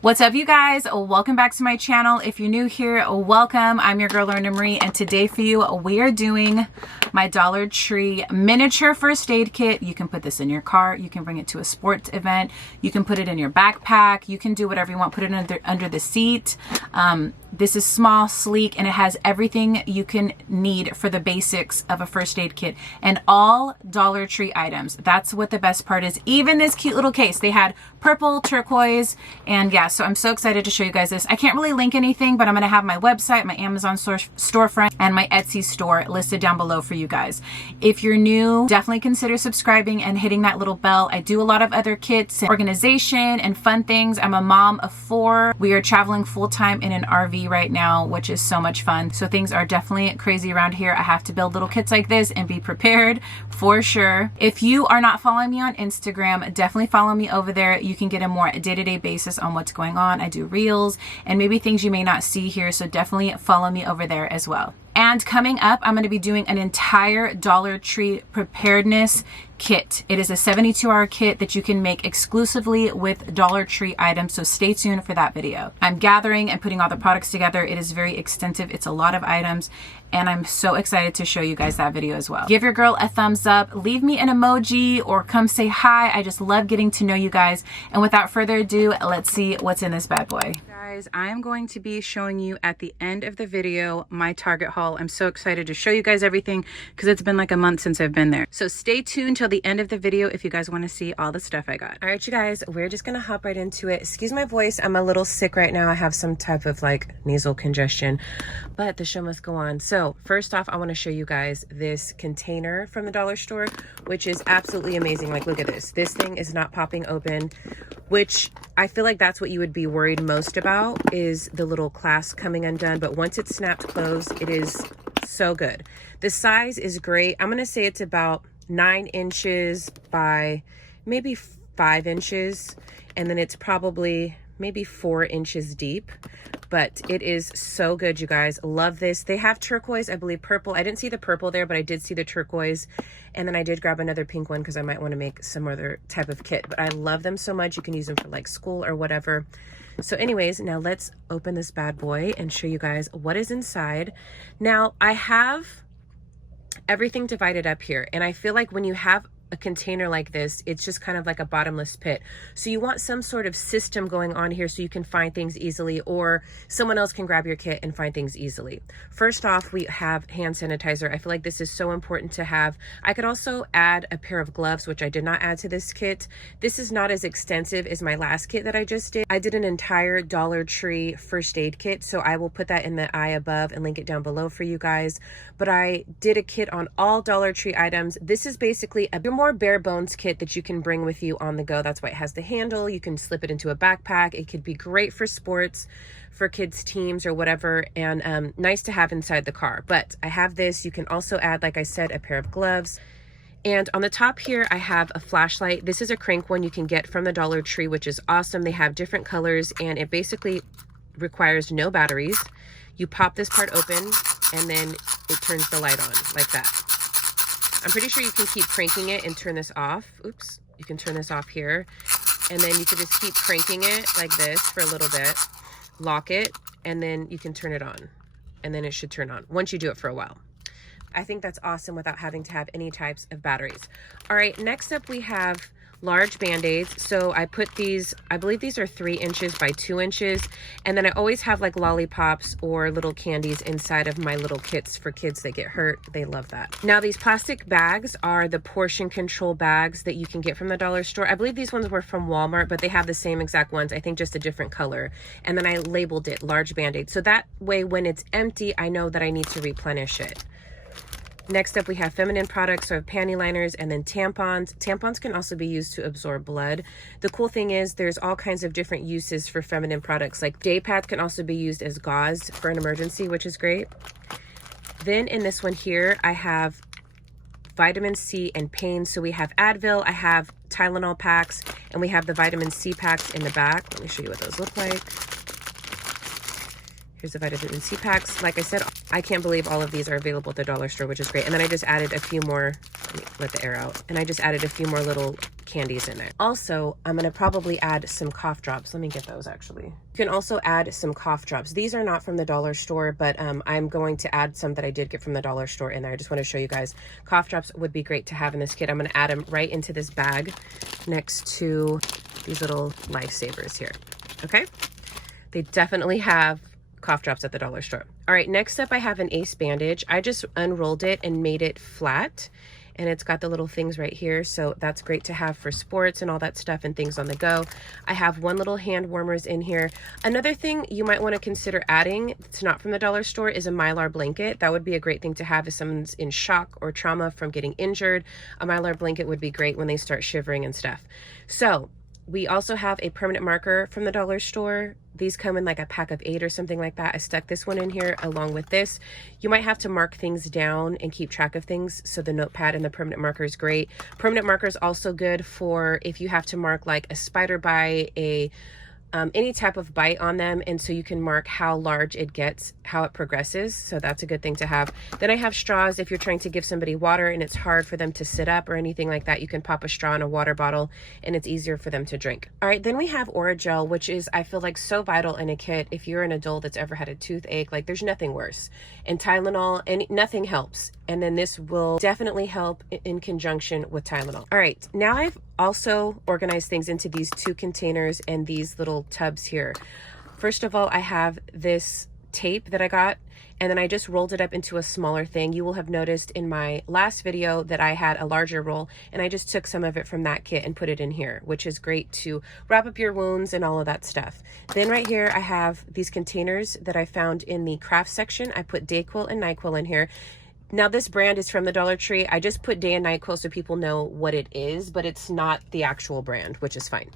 What's up, you guys? Welcome back to my channel. If you're new here, welcome. I'm your girl Lorna, and today for you we are doing my Dollar Tree miniature first aid kit. You can put this in your car, you can bring it to a sports event, you can put it in your backpack, you can do whatever you want, put it under the seat. This is small, sleek, and it has everything you can need for the basics of a first aid kit, and all Dollar Tree items. That's what the best part is. Even this cute little case, they had purple, turquoise, and yeah, so I'm so excited to show you guys this. I can't really link anything, but I'm gonna have my website, my Amazon storefront, and my Etsy store listed down below for you guys. If you're new, definitely consider subscribing and hitting that little bell. I do a lot of other kits and organization and fun things. I'm a mom of 4. We are traveling full-time in an RV right now, which is so much fun. So things are definitely crazy around here. I have to build little kits like this and be prepared for sure. If you are not following me on Instagram, definitely follow me over there. You can get a more day-to-day basis on what's going on. I do reels and maybe things you may not see here, so definitely follow me over there as well. And coming up, I'm going to be doing an entire Dollar Tree preparedness kit. It is a 72-hour kit that you can make exclusively with Dollar Tree items, so stay tuned for that video. I'm gathering and putting all the products together. It is very extensive. It's a lot of items, and I'm so excited to show you guys that video as well. Give your girl a thumbs up, leave me an emoji, or come say hi. I just love getting to know you guys. And without further ado, let's see what's in this bad boy. Guys, I am going to be showing you at the end of the video my Target haul. I'm so excited to show you guys everything because it's been like a month since I've been there. So stay tuned till the end of the video if you guys want to see all the stuff I got. All right, you guys, we're just gonna hop right into it. Excuse my voice, I'm a little sick right now. I have some type of like nasal congestion, but the show must go on. So first off, I want to show you guys this container from the dollar store, which is absolutely amazing. Like, look at this. This thing is not popping open, which I feel like that's what you would be worried most about, is the little clasp coming undone. But once it's snapped closed, it is so good. The size is great. I'm gonna say it's about 9 inches by maybe 5 inches, and then it's probably maybe 4 inches deep, but it is so good, you guys. Love this. They have turquoise, I believe purple. I didn't see the purple there, but I did see the turquoise, and then I did grab another pink one because I might want to make some other type of kit. But I love them so much. You can use them for like school or whatever. So anyways, now let's open this bad boy and show you guys what is inside. Now I have everything divided up here, and I feel like when you have a container like this, it's just kind of like a bottomless pit. So you want some sort of system going on here so you can find things easily, or someone else can grab your kit and find things easily. First off, we have hand sanitizer. I feel like this is so important to have. I could also add a pair of gloves, which I did not add to this kit. This is not as extensive as my last kit that I just did. I did an entire Dollar Tree first aid kit, so I will put that in the eye above and link it down below for you guys. But I did a kit on all Dollar Tree items. This is basically a more bare bones kit that you can bring with you on the go. That's why it has the handle. You can slip it into a backpack. It could be great for sports, for kids' teams or whatever, and nice to have inside the car. But I have this. You can also add, like I said, a pair of gloves. And on the top here, I have a flashlight. This is a crank one you can get from the Dollar Tree, which is awesome. They have different colors, and it basically requires no batteries. You pop this part open, and then it turns the light on like that. I'm pretty sure you can keep cranking it and turn this off. Oops, you can turn this off here. And then you can just keep cranking it like this for a little bit, lock it, and then you can turn it on. And then it should turn on once you do it for a while. I think that's awesome without having to have any types of batteries. All right, next up we have large band-aids. So I put these, I believe these are 3 inches by 2 inches. And then I always have like lollipops or little candies inside of my little kits for kids that get hurt. They love that. Now these plastic bags are the portion control bags that you can get from the dollar store. I believe these ones were from Walmart, but they have the same exact ones. I think just a different color. And then I labeled it large band-aid. So that way when it's empty, I know that I need to replenish it. Next up, we have feminine products, so panty liners, and then tampons. Tampons can also be used to absorb blood. The cool thing is there's all kinds of different uses for feminine products, like day pads can also be used as gauze for an emergency, which is great. Then in this one here, I have vitamin C and pain. So we have Advil, I have Tylenol packs, and we have the vitamin C packs in the back. Let me show you what those look like. Here's the vitamin C packs. Like I said, I can't believe all of these are available at the dollar store, which is great. And then I just added a few more, let me let the air out. And I just added a few more little candies in there. Also, I'm gonna probably add some cough drops. Let me get those actually. You can also add some cough drops. These are not from the dollar store, but I'm going to add some that I did get from the dollar store in there. I just wanna show you guys. Cough drops would be great to have in this kit. I'm gonna add them right into this bag next to these little lifesavers here, okay? They definitely have cough drops at the dollar store. All right, next up I have an Ace bandage. I just unrolled it and made it flat, and it's got the little things right here, so that's great to have for sports and all that stuff and things on the go. I have one little hand warmers in here. Another thing you might want to consider adding, it's not from the dollar store, is a Mylar blanket. That would be a great thing to have if someone's in shock or trauma from getting injured. A Mylar blanket would be great when they start shivering and stuff. So we also have a permanent marker from the dollar store. These come in like a pack of 8 or something like that. I stuck this one in here along with this. You might have to mark things down and keep track of things, so the notepad and the permanent marker is great. Permanent marker is also good for if you have to mark like a spider bite, any type of bite on them, and so you can mark how large it gets, how it progresses, so that's a good thing to have. Then I have straws. If you're trying to give somebody water and it's hard for them to sit up or anything like that, you can pop a straw in a water bottle and it's easier for them to drink. All right, then we have Orajel, which is, I feel like, so vital in a kit. If you're an adult that's ever had a toothache, like there's nothing worse. And Tylenol, and nothing helps. And then this will definitely help in conjunction with Tylenol. All right, now I've also organized things into these 2 containers and these little tubs here. First of all, I have this tape that I got, and then I just rolled it up into a smaller thing. You will have noticed in my last video that I had a larger roll, and I just took some of it from that kit and put it in here, which is great to wrap up your wounds and all of that stuff. Then right here, I have these containers that I found in the craft section. I put Dayquil and NyQuil in here. Now this brand is from the Dollar Tree. I just put Day and NyQuil so people know what it is, but it's not the actual brand, which is fine.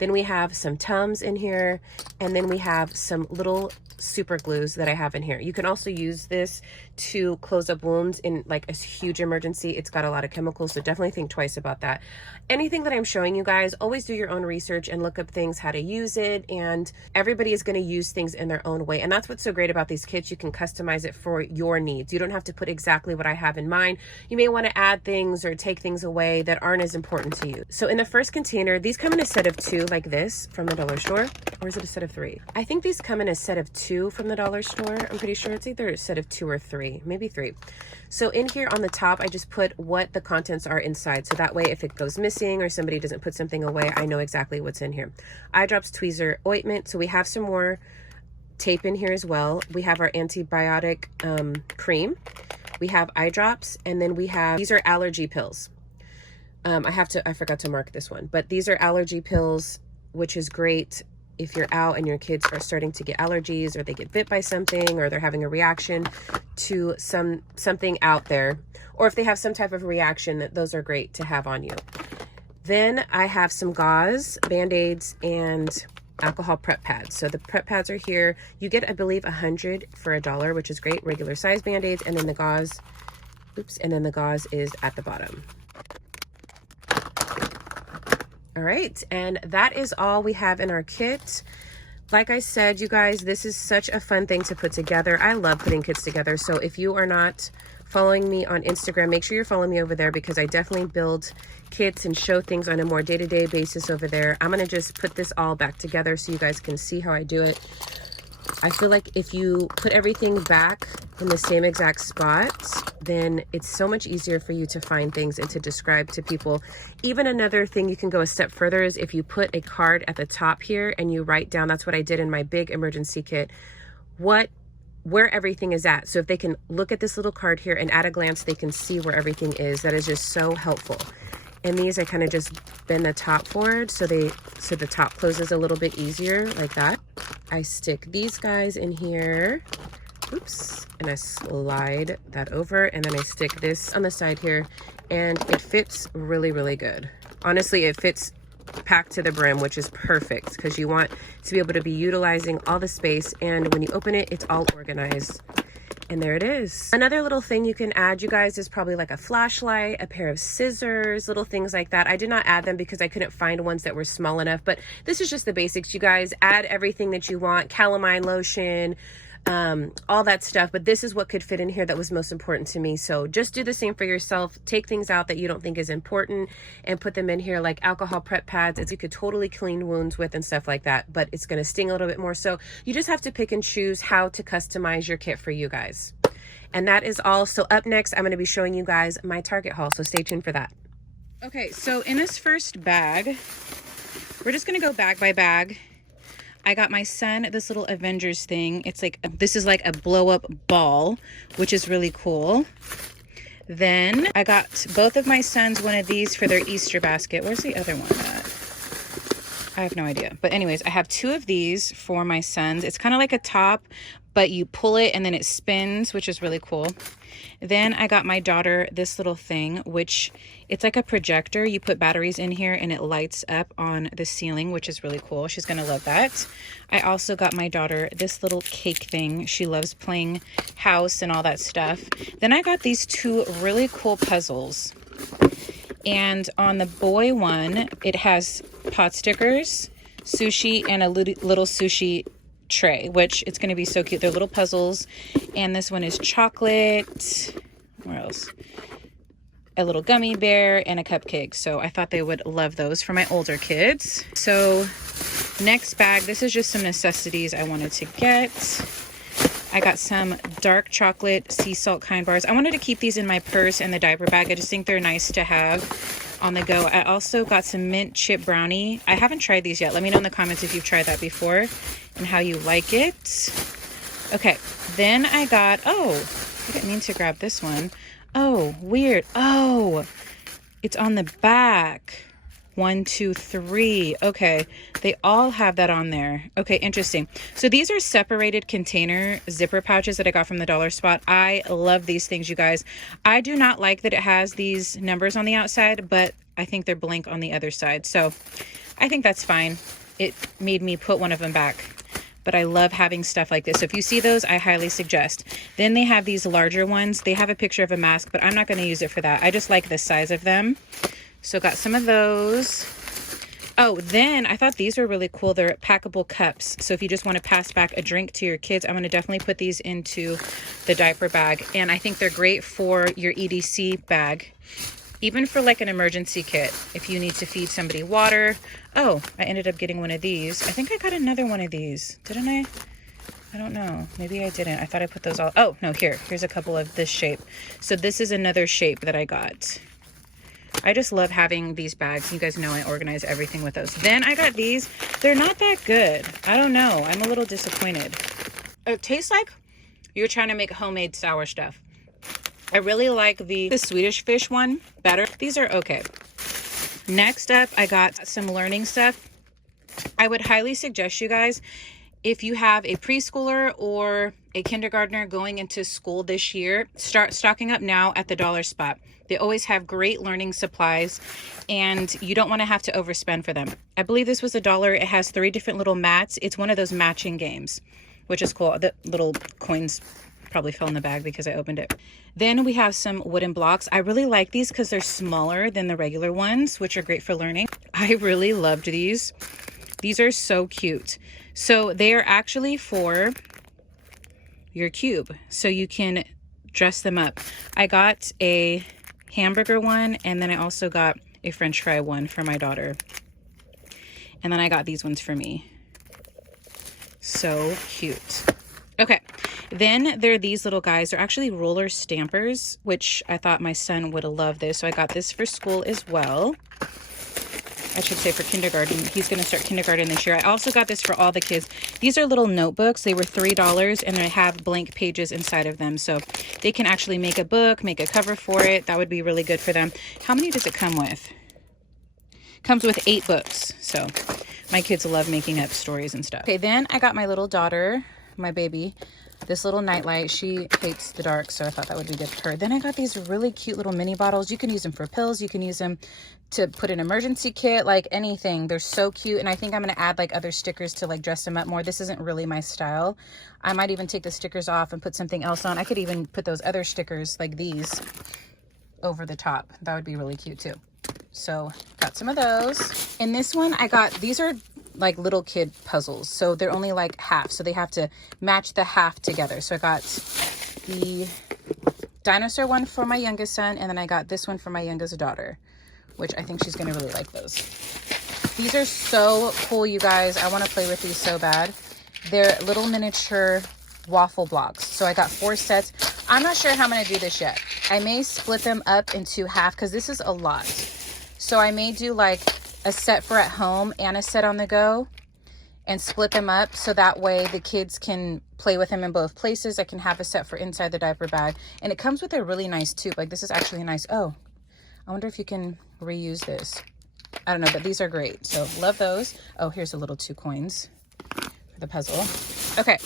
Then we have some Tums in here, and then we have some little super glues that I have in here. You can also use this to close up wounds in like a huge emergency. It's got a lot of chemicals, so definitely think twice about that. Anything that I'm showing you guys, always do your own research and look up things, how to use it, and everybody is going to use things in their own way. And that's what's so great about these kits. You can customize it for your needs. You don't have to put exactly what I have in mind. You may want to add things or take things away that aren't as important to you. So in the first container, these come in a set of 2 like this from the dollar store, or is it a set of 3? I think these come in a set of 2 from the dollar store. I'm pretty sure it's either a set of 2 or 3, maybe 3. So in here on the top, I just put what the contents are inside. So that way, if it goes missing or somebody doesn't put something away, I know exactly what's in here. Eye drops, tweezer, ointment. So we have some more tape in here as well. We have our antibiotic cream. We have eye drops, and then we have, these are allergy pills. I forgot to mark this one, but these are allergy pills, which is great if you're out and your kids are starting to get allergies, or they get bit by something, or they're having a reaction to something out there, or if they have some type of reaction, those are great to have on you. Then I have some gauze, Band-Aids, and alcohol prep pads. So the prep pads are here. You get, I believe, 100 for $1, which is great. Regular size Band-Aids, and then the gauze, and then the gauze is at the bottom. All right, and that is all we have in our kit. Like I said, you guys, this is such a fun thing to put together. I love putting kits together. So if you are not following me on Instagram, make sure you're following me over there, because I definitely build kits and show things on a more day-to-day basis over there. I'm gonna just put this all back together so you guys can see how I do it. I feel like if you put everything back in the same exact spot, then it's so much easier for you to find things and to describe to people. Even another thing you can go a step further is if you put a card at the top here and you write down, that's what I did in my big emergency kit, where everything is at. So if they can look at this little card here and at a glance, they can see where everything is. That is just so helpful. And these, I kind of just bend the top forward so the top closes a little bit easier, like that. I stick these guys in here, oops, and I slide that over, and then I stick this on the side here, and it fits really, really good. Honestly, it fits packed to the brim, which is perfect, because you want to be able to be utilizing all the space, and when you open it, it's all organized. And there it is. Another little thing you can add, you guys, is probably like a flashlight, a pair of scissors, little things like that. I did not add them because I couldn't find ones that were small enough, but this is just the basics, you guys. Add everything that you want, calamine lotion, all that stuff. But this is what could fit in here that was most important to me. So just do the same for yourself. Take things out that you don't think is important and put them in here, like alcohol prep pads. You could totally clean wounds with and stuff like that, but it's going to sting a little bit more. So you just have to pick and choose how to customize your kit for you guys. And that is all. So up next, I'm going to be showing you guys my Target haul. So stay tuned for that. Okay, so in this first bag, we're just going to go bag by bag. I got my son this little Avengers thing. It's like, this is like a blow up ball, which is really cool. Then I got both of my sons one of these for their Easter basket. Where's the other one at? I have no idea. But anyways, I have two of these for my sons. It's kind of like a top, but you pull it and then it spins, which is really cool. Then I got my daughter this little thing, which it's like a projector. You put batteries in here and it lights up on the ceiling, which is really cool. She's gonna love that. I also got my daughter this little cake thing. She loves playing house and all that stuff. Then I got these two really cool puzzles. And on the boy one, it has pot stickers, sushi, and a little sushi tray, which it's going to be so cute. They're little puzzles. And this one is chocolate. Where else? A little gummy bear and a cupcake. So I thought they would love those for my older kids. So next bag, this is just some necessities I wanted to get. I got some dark chocolate sea salt kind bars. I wanted to keep these in my purse and the diaper bag. I just think they're nice to have on the go. I also got some mint chip brownie. I haven't tried these yet. Let me know in the comments if you've tried that before and how you like it. Okay, then I got, oh, I didn't mean to grab this one. Oh, weird. Oh, it's on the back. 1, 2, 3. Okay, they all have that on there. Okay, interesting. So these are separated container zipper pouches that I got from the dollar spot. I love these things, you guys. I do not like that it has these numbers on the outside, but I think they're blank on the other side. So I think that's fine. It made me put one of them back. But I love having stuff like this. So if you see those, I highly suggest. Then they have these larger ones. They have a picture of a mask, but I'm not going to use it for that. I just like the size of them. So got some of those. Oh, then I thought these were really cool. They're packable cups. So if you just want to pass back a drink to your kids, I'm going to definitely put these into the diaper bag. And I think they're great for your EDC bag. Even for like an emergency kit, if you need to feed somebody water. Oh, I ended up getting one of these. I think I got another one of these. Didn't I? I don't know. Maybe I didn't. I thought I put those all. Oh, no, here's a couple of this shape. So this is another shape that I got. I just love having these bags. You guys know I organize everything with those. Then I got these. They're not that good. I don't know. I'm a little disappointed. It tastes like you're trying to make homemade sour stuff. I really like the Swedish fish one better. These are okay. Next up, I got some learning stuff. I would highly suggest you guys, if you have a preschooler or a kindergartner going into school this year, start stocking up now at the dollar spot. They always have great learning supplies and you don't want to have to overspend for them. I believe this was $1. It has 3 different little mats. It's one of those matching games, which is cool. The little coins probably fell in the bag because I opened it. Then we have some wooden blocks. I really like these because they're smaller than the regular ones, which are great for learning. I really loved these. These are so cute. So they are actually for your cube, so you can dress them up. I got a hamburger one, and then I also got a French fry one for my daughter. And then I got these ones for me. So cute. Okay, then there are these little guys. They're actually roller stampers, which I thought my son would love this. So I got this for school as well. I should say for kindergarten. He's going to start kindergarten this year. I also got this for all the kids. These are little notebooks. They were $3 and they have blank pages inside of them. So they can actually make a book, make a cover for it. That would be really good for them. How many does it come with? Comes with 8 books. So my kids love making up stories and stuff. Okay, then I got my little daughter, my baby, this little nightlight. She hates the dark, so I thought that would be good for her. Then I got these really cute little mini bottles. You can use them for pills. You can use them to put an emergency kit, like anything. They're so cute. And I think I'm going to add like other stickers to like dress them up more. This isn't really my style. I might even take the stickers off and put something else on. I could even put those other stickers like these over the top. That would be really cute too. So got some of those. In this one, I got, these are like little kid puzzles. So they're only like half. So they have to match the half together. So I got the dinosaur one for my youngest son. And then I got this one for my youngest daughter, which I think she's going to really like those. These are so cool, you guys. I want to play with these so bad. They're little miniature waffle blocks. So I got 4 sets. I'm not sure how I'm going to do this yet. I may split them up into half because this is a lot. So I may do like a set for at home and a set on the go and split them up so that way the kids can play with them in both places. I can have a set for inside the diaper bag. And it comes with a really nice tube. Like this is actually nice. Oh, I wonder if you can reuse this. I don't know, but these are great. So love those. Oh, here's a little 2 coins for the puzzle. Okay.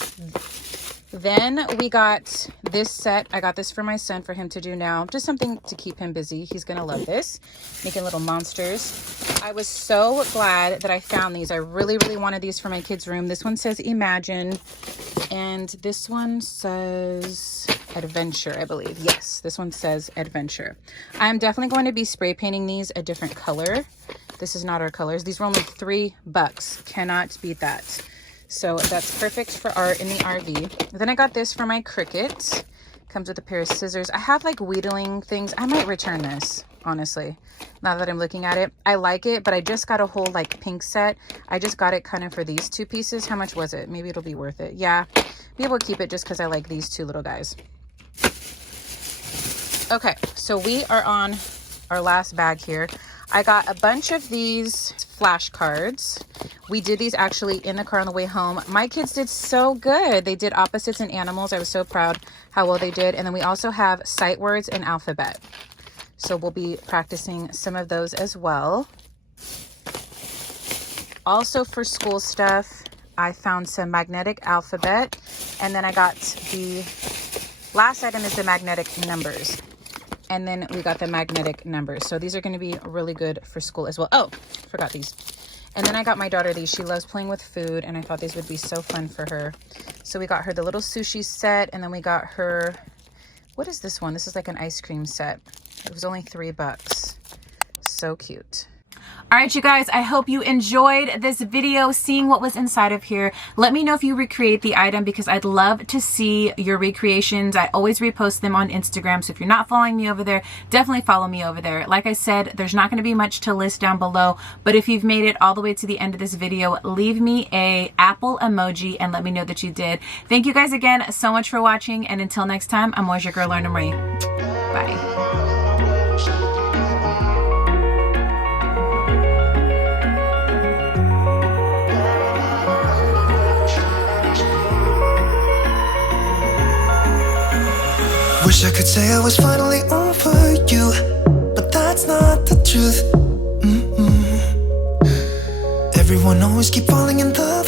Then we got this set. I got this for my son for him to do now. Just something to keep him busy. He's going to love this. Making little monsters. I was so glad that I found these. I really, really wanted these for my kids' room. This one says Imagine. And this one says Adventure, I believe. Yes, this one says Adventure. I'm definitely going to be spray painting these a different color. This is not our colors. These were only $3. Cannot beat that. So that's perfect for art in the RV. Then I got this for my Cricut. Comes with a pair of scissors. I have like wheedling things. I might return this, honestly, now that I'm looking at it. I like it, but I just got a whole like pink set. I just got it kind of for these 2 pieces. How much was it? Maybe it'll be worth it. Yeah, maybe we'll keep it just because I like these 2 little guys. Okay, so we are on our last bag here. I got a bunch of these flashcards. We did these actually in the car on the way home. My kids did so good. They did opposites and animals. I was so proud how well they did. And then we also have sight words and alphabet. So we'll be practicing some of those as well. Also for school stuff, I found some magnetic alphabet. And then I got the last item is the magnetic numbers. And then we got the magnetic numbers. So these are going to be really good for school as well. Oh, forgot these. And then I got my daughter these. She loves playing with food, and I thought these would be so fun for her. So we got her the little sushi set, and then we got her, what is this one? This is like an ice cream set. It was only $3. So cute. All right, you guys, I hope you enjoyed this video, seeing what was inside of here. Let me know if you recreate the item because I'd love to see your recreations. I always repost them on Instagram. So if you're not following me over there, definitely follow me over there. Like I said, there's not going to be much to list down below, but if you've made it all the way to the end of this video, leave me a apple emoji and let me know that you did. Thank you guys again so much for watching. And until next time, I'm always your girl, Lorna. Bye. Wish I could say I was finally over you, but that's not the truth. Everyone always keep falling in the